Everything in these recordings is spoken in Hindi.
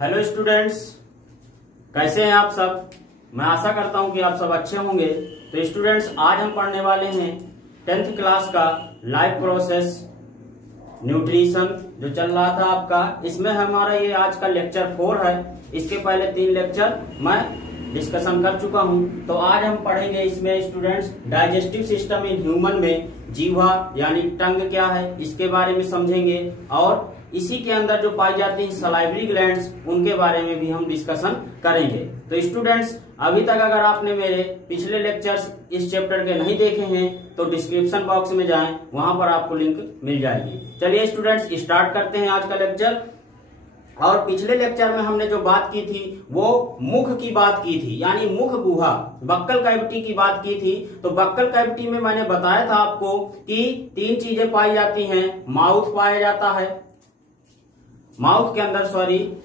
हेलो स्टूडेंट्स, कैसे हैं आप सब। मैं आशा करता हूं कि आप सब अच्छे होंगे। तो स्टूडेंट्स, आज हम पढ़ने वाले हैं 10th क्लास का लाइफ प्रोसेस न्यूट्रिशन जो चल रहा था आपका। इसमें हमारा ये आज का लेक्चर 4 है। इसके पहले 3 लेक्चर मैं डिस्कशन कर चुका हूं। तो आज हम पढ़ेंगे इसमें students digestive system in human में जीवा यानी टंग क्या है इसके बारे में समझेंगे, और इसी के अंदर जो पाई जाती है सलाइवरी ग्लैंड्स उनके बारे में भी हम डिस्कशन करेंगे। तो स्टूडेंट्स, अभी तक अगर आपने मेरे पिछले लेक्चर्स इस चैप्टर के नहीं देखे हैं तो डिस्क्रिप्शन बॉक्स में जाएं, वहां पर आपको लिंक मिल जाएगी। चलिए स्टूडेंट्स, स्टार्ट करते हैं आज का लेक्चर। और पिछले लेक्चर में हमने जो बात की थी वो मुख की बात की थी, यानी मुख गुहा बक्कल कैविटी की बात की थी। तो बक्कल कैविटी में मैंने बताया था आपको कि 3 चीजें पाई जाती हैं। माउथ पाया जाता है, माउथ के अंदर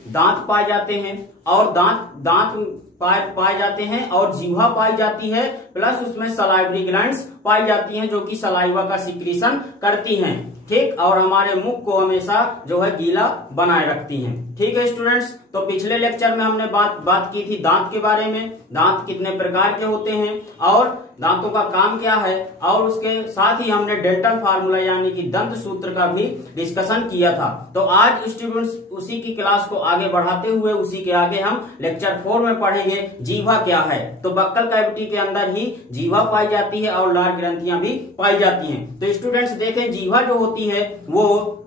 दांत पाए जाते हैं, और दांत पाए जाते हैं, और जीवा पाई जाती है, प्लस उसमें सलाइवरी ग्लैंड्स पाई जाती हैं जो कि सलाइवा का सिक्रीशन करती हैं, ठीक, और हमारे मुख को हमेशा जो है गीला बनाए रखती हैं। ठीक है स्टूडेंट्स, तो पिछले लेक्चर में हमने बात की थी दांत के बारे में, दांत कितने प्रकार के होते हैं और दांतों का काम क्या है, और उसके साथ ही हमने डेंटल फार्मूला यानी कि दंत सूत्र का भी डिस्कशन किया था। तो आज स्टूडेंट्स उसी की क्लास को आगे बढ़ाते हुए उसी के आगे हम लेक्चर 4 में पढ़ेंगे जीवा क्या है। तो बक्कल कैविटी के अंदर ही जीवा पाई जाती है और लार ग्रंथियां भी पाई जाती हैं। तो स्टूडेंट्स देखें, जीवा जो होती है वो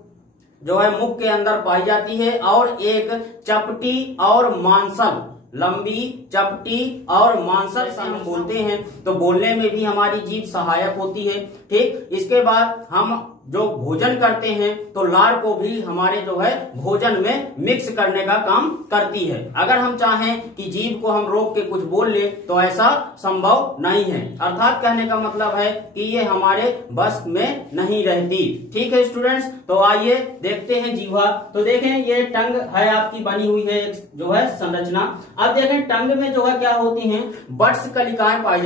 जो है मुख के अंदर पाई जाती है, और एक चपटी और मांसल, लंबी चपटी और मांसल से हम बोलते हैं, तो बोलने में भी हमारी जीभ सहायक होती है। ठीक, इसके बाद हम जो भोजन करते हैं तो लार को भी हमारे जो है भोजन में मिक्स करने का काम करती है। अगर हम चाहें कि जीभ को हम रोक के कुछ बोल ले तो ऐसा संभव नहीं है, अर्थात कहने का मतलब है कि ये हमारे बस में नहीं रहती। ठीक है स्टूडेंट्स, तो आइए देखते हैं जीवा। तो देखें, ये टंग है आपकी बनी हुई है जो है संरचना। अब देखें टंग में जो है क्या होती है, बड्स कलिकाएं पाई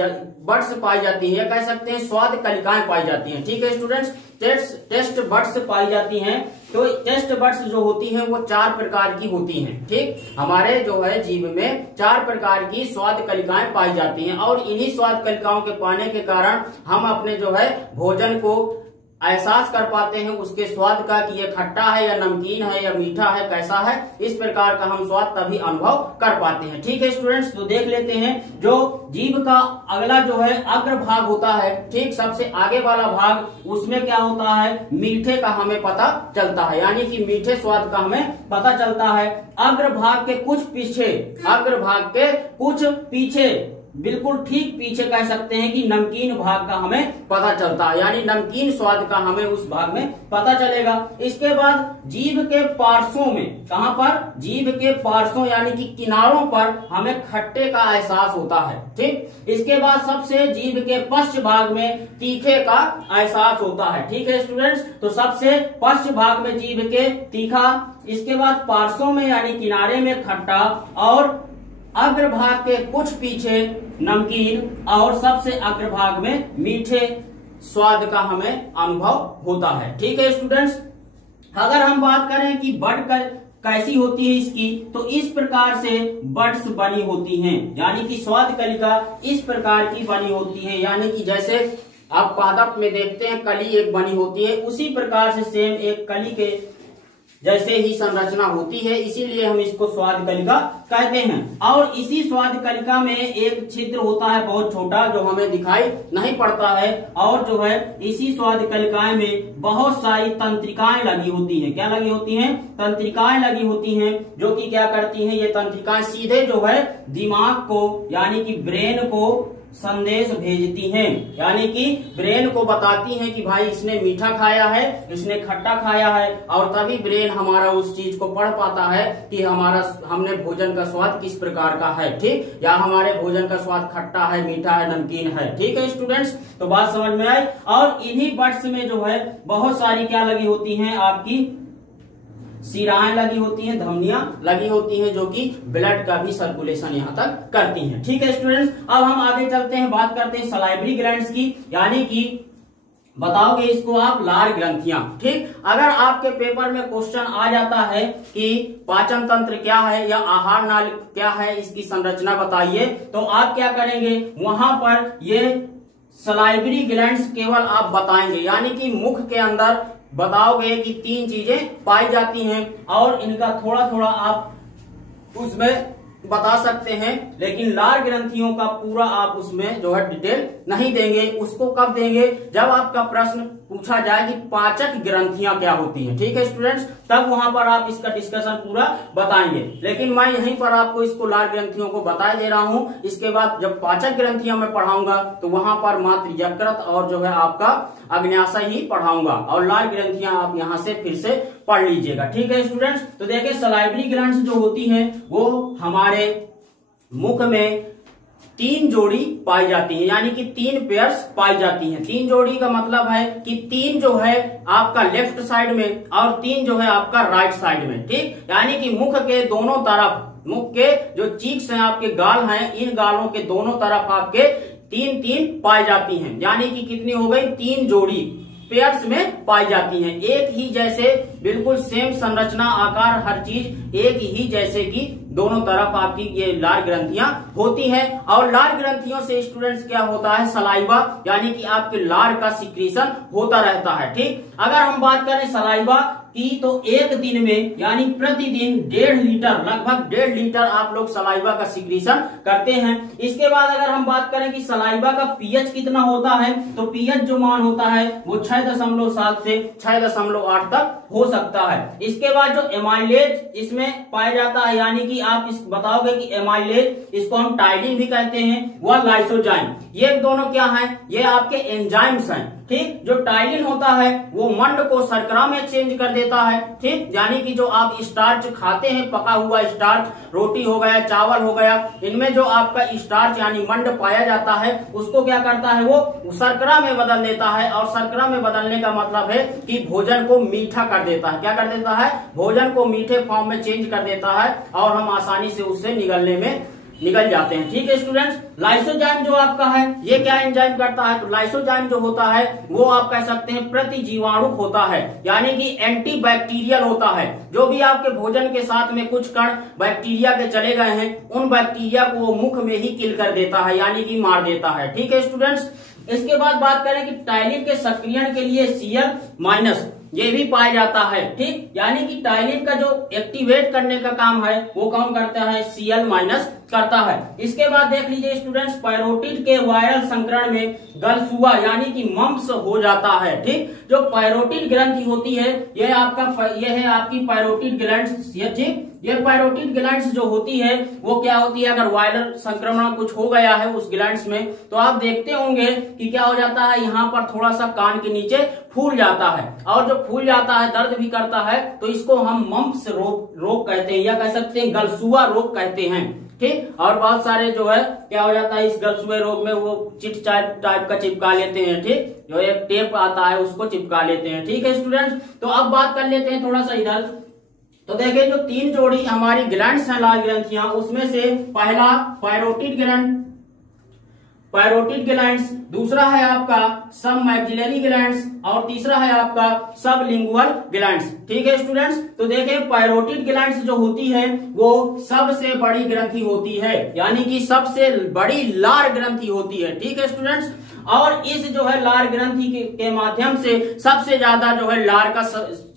जाती है, कह सकते हैं स्वाद कलिकाएं पाई जाती हैं। ठीक है स्टूडेंट्स, टेस्ट बड्स पाई जाती हैं। तो टेस्ट बड्स जो होती हैं वो 4 प्रकार की होती हैं। ठीक, हमारे जो है जीभ में 4 प्रकार की स्वाद कलिकाएं पाई जाती हैं, और इन्हीं स्वाद कलिकाओं के पाने के कारण हम अपने जो है भोजन को एहसास कर पाते हैं उसके स्वाद का कि ये खट्टा है या नमकीन है या मीठा है, कैसा है, इस प्रकार का हम स्वाद तभी अनुभव कर पाते हैं। ठीक है स्टूडेंट्स, तो देख लेते हैं जो जीभ का अगला जो है अग्र भाग होता है, ठीक, सबसे आगे वाला भाग, उसमें क्या होता है, मीठे का हमें पता चलता है, यानी कि मीठे स्वाद का हमें पता चलता है। अग्र भाग के कुछ पीछे बिल्कुल ठीक पीछे कह सकते हैं कि नमकीन भाग का हमें पता चलता है, यानी नमकीन स्वाद का हमें उस भाग में पता चलेगा। इसके बाद जीभ के पार्श्वों में, कहां पर, जीभ के पार्श्वों यानी कि किनारों पर हमें खट्टे का एहसास होता है। ठीक, इसके बाद सबसे जीभ के पश्च भाग में तीखे का एहसास होता है। ठीक है स्टूडेंट्स, तो सबसे पश्च भाग में जीभ के तीखा, इसके बाद पार्श्वों में यानी किनारे में खट्टा, और अग्रभाग के कुछ पीछे नमकीन, और सबसे अग्रभाग में मीठे स्वाद का हमें अनुभव होता है। ठीक है स्टूडेंट्स, अगर हम बात करें कि बड कैसी होती है इसकी, तो इस प्रकार से बड्स बनी होती हैं, यानी कि स्वाद कलिका इस प्रकार की बनी होती है, यानी कि जैसे आप पादप में देखते हैं कली एक बनी होती है, उसी प्रकार से सेम एक कली के जैसे ही संरचना होती है, इसीलिए हम इसको स्वाद कलिका कहते हैं। और इसी स्वाद कलिका में एक छिद्र होता है बहुत छोटा जो हमें दिखाई नहीं पड़ता है, और जो है इसी स्वाद कलिकाएं में बहुत सारी तंत्रिकाएं लगी होती हैं। क्या लगी होती हैं, तंत्रिकाएं लगी होती हैं, जो कि क्या करती हैं, ये तंत्रिकाएं सीधे जो है दिमाग को यानी कि ब्रेन को संदेश भेजती हैं, यानी कि ब्रेन को बताती हैं कि भाई इसने मीठा खाया है, इसने खट्टा खाया है, और तभी ब्रेन हमारा उस चीज को पढ़ पाता है कि हमने भोजन का स्वाद किस प्रकार का है, ठीक, या हमारे भोजन का स्वाद खट्टा है, मीठा है, नमकीन है। ठीक है स्टूडेंट्स, तो बात समझ में आई। और इन्हीं बड्स में जो है बहुत सारी क्या लगी होती हैं, आपकी सिराएं लगी होती हैं, धमनियां लगी होती हैं, जो कि ब्लड का भी सर्कुलेशन यहां तक करती हैं। ठीक है स्टूडेंट्स, अब हम आगे चलते हैं, बात करते हैं सलाइवरी ग्लैंड्स की, यानी कि बताओगे इसको आप लार ग्रंथियां। ठीक, अगर आपके पेपर में क्वेश्चन आ जाता है कि पाचन तंत्र क्या है या आहार नाली क्या है, इसकी संरचना बताइए, तो आप क्या करेंगे, वहां पर ये सलाइवरी ग्लैंड्स केवल आप बताएंगे, यानी कि मुख के अंदर बताओगे कि 3 चीजें पाई जाती हैं और इनका थोड़ा थोड़ा आप उसमें बता सकते हैं, लेकिन लार ग्रंथियों का पूरा आप उसमें जो है डिटेल नहीं देंगे। उसको कब देंगे, जब आपका प्रश्न पूछा जाए कि पाचक ग्रंथियां क्या होती हैं। ठीक है स्टूडेंट्स, तब वहां पर आप इसका डिस्कशन पूरा बताएंगे, लेकिन मैं यहीं पर आपको इसको लार ग्रंथियों को बता दे रहा हूं। इसके बाद जब पाचक ग्रंथियां मैं पढ़ाऊंगा तो वहां पर मात्र यकृत और जो है आपका अग्न्याशय ही पढ़ाऊंगा, और लार ग्रंथियां आप यहां से फिर से पढ़ लीजिएगा। ठीक है स्टूडेंट्स, तो देखिए सलाइवरी ग्लैंड्स जो होती हैं वो हमारे मुख में 3 जोड़ी पाई जाती हैं, यानी कि 3 पेयर्स पाई जाती हैं। 3 जोड़ी का मतलब है कि 3 जो है आपका लेफ्ट साइड में और 3 जो है आपका राइट साइड में। ठीक, यानी कि मुख के दोनों तरफ, मुख के जो चीक्स हैं, आपके गाल हैं, इन गालों के दोनों तरफ आपके 3-3 पाई जाती हैं, यानी कि कितनी हो गई, 3 जोड़ी पेयर्स में पाई जाती हैं। एक ही जैसे बिल्कुल सेम संरचना, आकार, हर चीज एक ही जैसे कि दोनों तरफ आपकी ये लार ग्रंथियां होती हैं। और लार ग्रंथियों से स्टूडेंट्स क्या होता है, सलाइवा, यानी कि आपके लार का सिक्रीशन होता रहता है। ठीक, अगर हम बात करें सलाइवा की तो एक दिन में यानी प्रतिदिन 1.5 लीटर, लगभग 1.5 लीटर आप लोग सलाइवा का सिक्रीशन करते हैं। इसके बाद अगर हम बात करें कि सलाइवा का पीएच कितना होता है, तो पीएच जो मान होता है वो 6.7 से 6.8 तक हो सकता है। इसके बाद जो एमाइलेज इसमें पाया जाता है, यानी कि आप इस बताओगे कि एमाइलेज, इसको हम टाइडिन भी कहते हैं, वह लाइसोजाइम, ये दोनों क्या है, ये आपके एंजाइम्स हैं। ठीक, जो टाइलिन होता है वो मंड को शर्करा में चेंज कर देता है। ठीक, यानी कि जो आप स्टार्च खाते हैं, पका हुआ स्टार्च, रोटी हो गया, चावल हो गया, इनमें जो आपका स्टार्च यानी मंड पाया जाता है उसको क्या करता है, वो शर्करा में बदल देता है। और शर्करा में बदलने का मतलब है कि भोजन को मीठा कर देता है। क्या कर देता है, भोजन को मीठे फॉर्म में चेंज कर देता है और हम आसानी से उससे निकल जाते हैं। ठीक है स्टूडेंट्स, लाइसोजाइम जो आपका है ये क्या एंजाइम करता है, तो लाइसोजाइम जो होता है वो आप कह सकते हैं प्रतिजीवाणुक होता है, यानी कि एंटीबैक्टीरियल होता है। जो भी आपके भोजन के साथ में कुछ कण बैक्टीरिया के चले गए हैं, उन बैक्टीरिया को वो मुख में ही किल कर देता है, यानी कि मार देता है। ठीक है स्टूडेंट्स, इसके बाद बात करें कि टाइलिन के सक्रियण के लिए Cl- ये भी पाया जाता है। ठीक, यानी कि टाइलिन का जो एक्टिवेट करने का काम है वो कौन करता है, Cl- करता है। इसके बाद देख लीजिए स्टूडेंट्स, पैरोटिड के वायरल संक्रमण में गलसुआ यानी कि मम्प्स हो जाता है। ठीक, जो पैरोटिड ग्रंथि होती है ये है आपकी पैरोटिड ग्लैंड्स। ये ठीक, ये पैरोटिड ग्लैंड्स जो होती है वो क्या होती है, अगर वायरल संक्रमण कुछ हो गया है उस ग्लैंड्स में, तो आप देखते होंगे कि क्या हो जाता है, यहाँ पर थोड़ा सा कान के नीचे फूल जाता है, और जो फूल जाता है दर्द भी करता है, तो इसको हम मम्प्स रोग कहते हैं, या कह सकते हैं गलसुआ रोग कहते हैं। ठीक, और बहुत सारे जो है क्या हो जाता है, इस गलसुए रोग में वो चिट टाइप का चिपका लेते हैं। ठीक, जो एक टेप आता है उसको चिपका लेते हैं। ठीक है स्टूडेंट्स, तो अब बात कर लेते हैं थोड़ा सा इधर। तो देखिए जो 3 जोड़ी हमारी ग्लैंड्स हैं, लार ग्रंथियां, उसमें से पहला पैरोटिड ग्लैंड्स, दूसरा है आपका सब मैक्सिलरी ग्लैंड्स, और तीसरा है आपका सब लिंगुअल ग्लैंड्स। ठीक है स्टूडेंट्स, तो देखें पैरोटिड ग्लैंड्स जो होती है वो सबसे बड़ी ग्रंथि होती है, यानी कि सबसे बड़ी लार ग्रंथि होती है। ठीक है स्टूडेंट्स, और इस जो है लार ग्रंथि के माध्यम से सबसे ज्यादा जो है लार का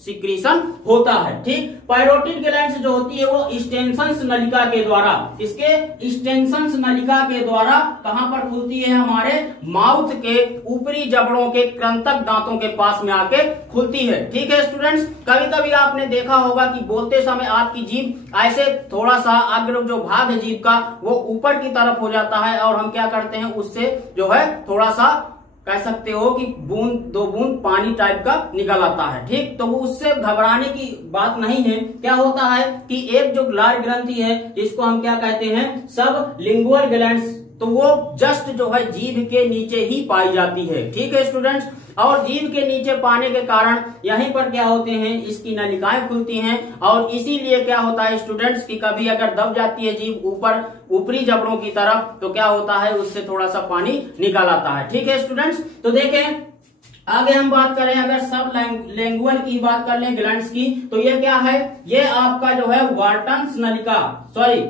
सिक्रीशन होता है। ठीक, पैरोटिड ग्लैंड्स जो होती है वो स्टेनसन्स नलिका के द्वारा, इसके स्टेनसन्स नलिका के द्वारा कहां पर खुलती है, हमारे माउथ के ऊपरी जबड़ों के कृंतक दांतों के पास में आके खुलती है। ठीक है स्टूडेंट्स, कभी कभी आपने देखा होगा कि बोलते समय आपकी जीभ ऐसे थोड़ा सा अग्र जो भाग है जीभ का वो ऊपर की तरफ हो जाता है, और हम क्या करते हैं उससे जो है थोड़ा सा कह सकते हो कि 1-2 बूंद पानी टाइप का निकल आता है। ठीक, तो वो उससे घबराने की बात नहीं है। क्या होता है कि एक जो लार ग्रंथि है जिसको हम क्या कहते हैं, सब लिंगुअल ग्लैंड्स, तो वो जस्ट जो है जीभ के नीचे ही पाई जाती है। ठीक है स्टूडेंट्स, और जीभ के नीचे पाने के कारण यहीं पर क्या होते हैं, इसकी नलिकाएं खुलती हैं, और इसीलिए क्या होता है स्टूडेंट्स कि कभी अगर दब जाती है जीभ ऊपरी जबड़ों की तरफ, तो क्या होता है उससे थोड़ा सा पानी निकल आता है। ठीक है स्टूडेंट्स, तो देखें आगे हम बात करें अगर सब लैंगुअल की बात कर लें ग्लैंड्स की, तो ये क्या है, ये आपका जो है वार्टन्स नलिका, सॉरी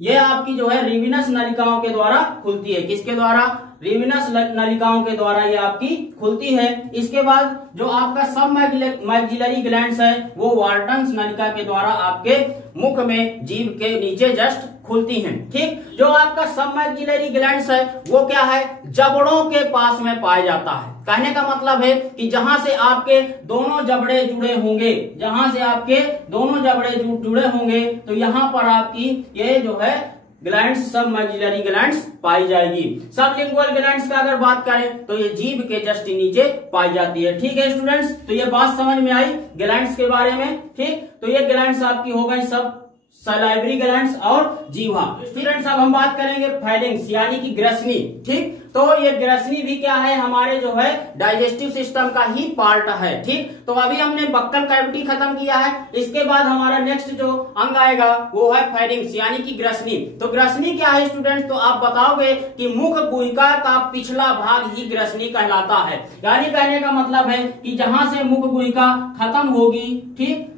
ये आपकी जो है रिविनस नलिकाओं के द्वारा खुलती है। किसके द्वारा? रिविनस नलिकाओं के द्वारा ये आपकी खुलती है। इसके बाद जो आपका सब मैक्सिलरी ग्लैंड्स है वो वार्टन्स नलिका के द्वारा आपके मुख में जीभ के नीचे जस्ट खुलती हैं। ठीक, जो आपका सब मैक्सिलरी ग्लैंड्स है वो क्या है, जबड़ों के पास में पाया जाता है। कहने का मतलब है कि जहां से आपके दोनों जबड़े जुड़े होंगे, जहां से आपके दोनों जबड़े जुड़े होंगे तो यहाँ पर आपकी ये जो है ग्लैंड्स, सब मैक्सिलरी ग्लैंड्स पाई जाएगी। सब लिंगुअल ग्लैंड्स का अगर बात करें तो ये जीभ के जस्ट नीचे पाई जाती है। ठीक है स्टूडेंट्स, तो ये बात समझ में आई ग्लैंड्स के बारे में। ठीक, तो ये ग्लैंड्स आपकी हो गई सब सलाइवरी ग्लैंड्स और जीवा। स्टूडेंट्स अब हम बात करेंगे फाइलेंस यानी कि ग्रसनी। ठीक, तो ये ग्रसनी भी क्या है, हमारे जो है डाइजेस्टिव सिस्टम का ही पार्ट है। ठीक, तो अभी हमने बक्कल कैविटी खत्म किया है, इसके बाद हमारा नेक्स्ट जो अंग आएगा वो है फाइलेंस यानी कि ग्रसनी। तो ग्रसनी क्या है स्टूडेंट, तो आप बताओगे कि मुख गुहिका का पिछला भाग ही ग्रसनी कहलाता है। यानी कहने का मतलब है कि जहां से मुख गुहिका खत्म होगी, ठीक,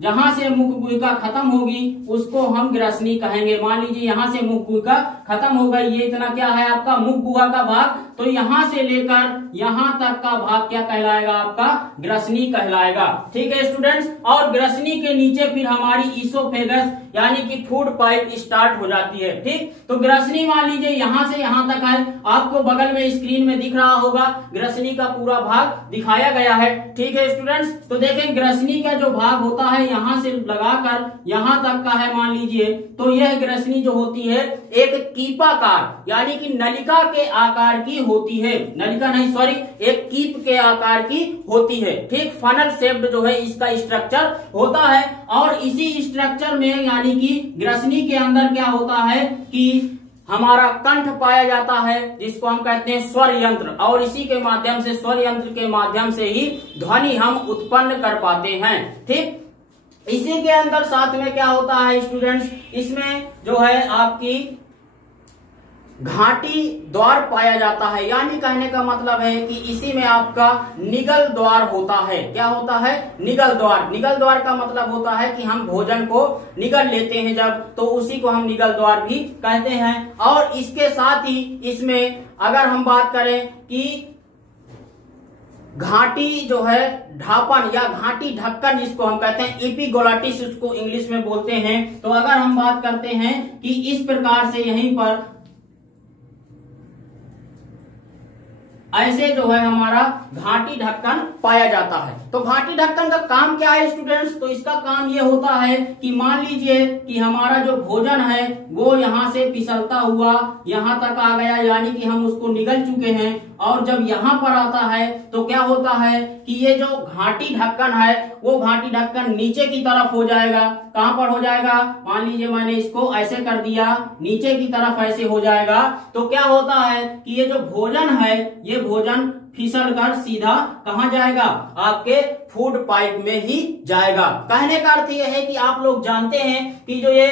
जहां से मुख गुहिका खत्म होगी उसको हम ग्रसनी कहेंगे। मान लीजिए यहां से मुख गुहिका खत्म हो गई, ये इतना क्या है आपका मुख गुहा का भाग, तो यहां से लेकर यहां तक का भाग क्या कहलाएगा, आपका ग्रसनी कहलाएगा। ठीक है स्टूडेंट्स, और ग्रसनी के नीचे फिर हमारी ईसोफेगस यानी कि फूड पाइप स्टार्ट हो जाती है। ठीक, तो ग्रसनी मान लीजिए यहां से यहां तक है, आपको बगल में स्क्रीन में दिख रहा होगा ग्रसनी का पूरा भाग दिखाया गया है। ठीक है स्टूडेंट्स, तो देखें ग्रसनी का जो भाग होता है यहां से लगाकर यहां तक का है मान लीजिए, तो यह ग्रसनी जो होती है एक कीपाकार यानी कि नलिका के आकार की होती है। नलिका नहीं सॉरी, एक कीप के आकार की होती है। ठीक, फनल शेप्ड जो है इसका स्ट्रक्चर होता है, और इसी स्ट्रक्चर में यानी कि ग्रसनी के अंदर क्या होता है कि हमारा कंठ पाया जाता है जिसको हम कहते हैं स्वर यंत्र, और इसी के माध्यम से स्वर यंत्र के माध्यम से ही ध्वनि हम उत्पन्न कर पाते हैं। ठीक, इसी के अंदर साथ में क्या होता है स्टूडेंट्स, इसमें जो है आपकी घाटी द्वार पाया जाता है। यानी कहने का मतलब है कि इसी में आपका निगल द्वार होता है। क्या होता है, निगल द्वार। निगल द्वार का मतलब होता है कि हम भोजन को निगल लेते हैं जब, तो उसी को हम निगल द्वार भी कहते हैं। और इसके साथ ही इसमें अगर हम बात करें कि घाटी जो है ढापन या घाटी ढक्कन जिसको हम कहते हैं एपिग्लोटिस उसको इंग्लिश में बोलते हैं। तो अगर हम बात करते हैं कि इस प्रकार से यहीं पर ऐसे जो है हमारा घाटी ढक्कन पाया जाता है। तो घाटी ढक्कन का काम क्या है स्टूडेंट्स, तो इसका काम ये होता है कि मान लीजिए कि हमारा जो भोजन है वो यहाँ से फिसलता हुआ यहाँ तक आ गया, यानी कि हम उसको निगल चुके हैं, और जब यहाँ पर आता है तो क्या होता है कि ये जो घाटी ढक्कन है वो घाटी ढक्कन नीचे की तरफ हो जाएगा। कहां पर हो जाएगा, मान लीजिए मैंने इसको ऐसे कर दिया, नीचे की तरफ ऐसे हो जाएगा। तो क्या होता है कि ये जो भोजन है ये भोजन फिसल कर सीधा कहां जाएगा, आपके फूड पाइप में ही जाएगा। कहने का अर्थ यह है कि आप लोग जानते हैं कि जो ये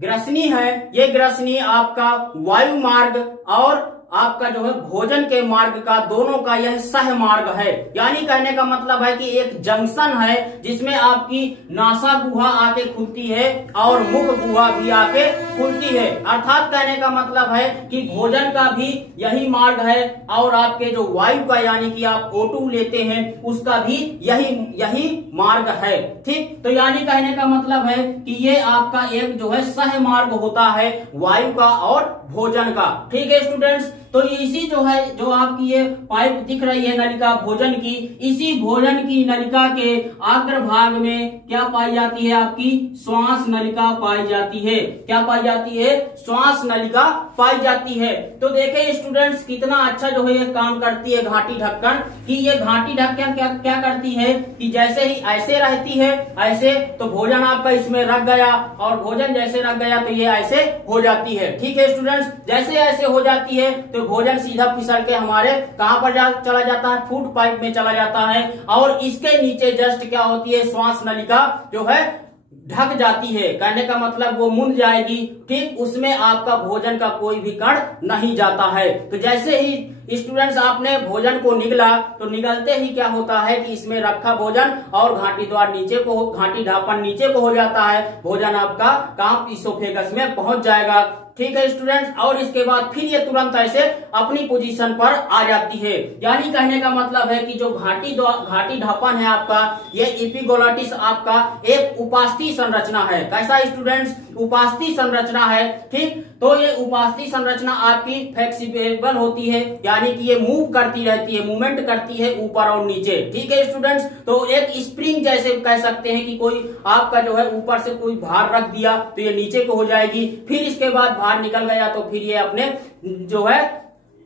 ग्रसनी है ये ग्रसनी आपका वायु मार्ग और आपका जो है भोजन के मार्ग का दोनों का यह सह मार्ग है। यानी कहने का मतलब है कि एक जंक्शन है जिसमें आपकी नासा गुहा आके खुलती है और मुख गुहा भी आके खुलती है। अर्थात कहने का मतलब है कि भोजन का भी यही मार्ग है और आपके जो वायु का यानी कि आप O2 लेते हैं उसका भी यही मार्ग है। ठीक, तो यानी कहने का मतलब है कि ये आपका एक जो है सह मार्ग होता है वायु का और भोजन का। ठीक है स्टूडेंट्स, तो इसी जो है जो आपकी ये पाइप दिख रही है नलिका भोजन की, इसी भोजन की नलिका के अग्र भाग में क्या पाई जाती है, आपकी श्वास नलिका पाई जाती है। क्या पाई जाती है, श्वास नलिका पाई जाती है। तो देखें स्टूडेंट्स कितना अच्छा जो है ये काम करती है घाटी ढक्कन, कि ये घाटी ढक्कन क्या करती है कि जैसे ही ऐसे रहती है ऐसे, तो भोजन आपका इसमें रख गया और भोजन जैसे रख गया तो ये ऐसे हो जाती है। ठीक है स्टूडेंट्स, जैसे ऐसे हो जाती है तो भोजन सीधा फिसल के हमारे कहां पर चला जाता है, फूड पाइप में चला जाता है, और इसके नीचे जस्ट क्या होती है, श्वास नलिका जो है ढक जाती है, कहने का मतलब वो मुंड जाएगी, ठीक, उसमें आपका भोजन का कोई भी कण नहीं जाता है। तो जैसे ही स्टूडेंट्स आपने भोजन को निगला तो निगलते ही क्या होता है कि इसमें रखा भोजन और घाटी द्वार नीचे को, घाटी ढापन नीचे को हो जाता है, भोजन आपका काम इसोफेगस में पहुंच जाएगा। ठीक है स्टूडेंट्स, और इसके बाद फिर ये तुरंत ऐसे अपनी पोजीशन पर आ जाती है। यानी कहने का मतलब है कि जो घाटी ढापन है आपका, ये एपिग्लोटिस आपका एक उपास्थि संरचना है। कैसा स्टूडेंट्स? उपास्थि संरचना है। ठीक, तो ये उपास्थि संरचना आपकी फ्लेक्सिबल होती है, यानी कि ये मूव करती रहती है, मूवमेंट करती है ऊपर और नीचे। ठीक है स्टूडेंट्स, तो एक स्प्रिंग जैसे कह सकते हैं कि कोई आपका जो है ऊपर से कोई भार रख दिया तो ये नीचे को हो जाएगी, फिर इसके बाद बाहर निकल गया तो फिर ये अपने जो है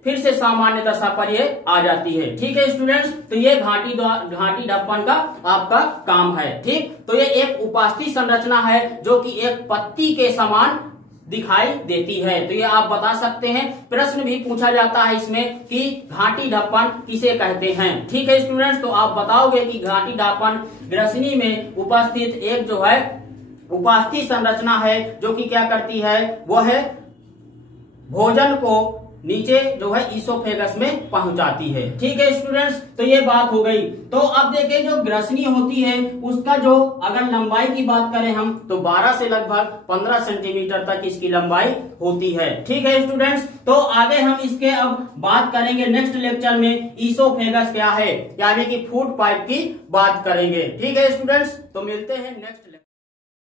फिर से सामान्य दशा पर ये आ जाती है। ठीक है स्टूडेंट्स, तो ये घाटी ढप्पन का आपका काम है। ठीक, तो ये एक उपास्थि संरचना है जो कि एक पत्ती के समान दिखाई देती है। तो ये आप बता सकते हैं, प्रश्न भी पूछा जाता है इसमें कि घाटी ढप्पन किसे कहते हैं। ठीक है स्टूडेंट्स, तो आप बताओगे कि घाटी ढप्पन ग्रसनी में उपस्थित एक जो है उपास्थि संरचना है जो कि क्या करती है, वो है भोजन को नीचे जो है इसोफेगस में पहुंचाती है। ठीक है स्टूडेंट्स, तो ये बात हो गई। तो अब देखें जो ग्रसनी होती है उसका जो अगर लंबाई की बात करें हम तो 12 से लगभग 15 सेंटीमीटर तक इसकी लंबाई होती है। ठीक है स्टूडेंट्स, तो आगे हम इसके अब बात करेंगे नेक्स्ट लेक्चर में इसोफेगस क्या है, यानी कि फूड पाइप की बात करेंगे। ठीक है स्टूडेंट्स, तो मिलते हैं नेक्स्ट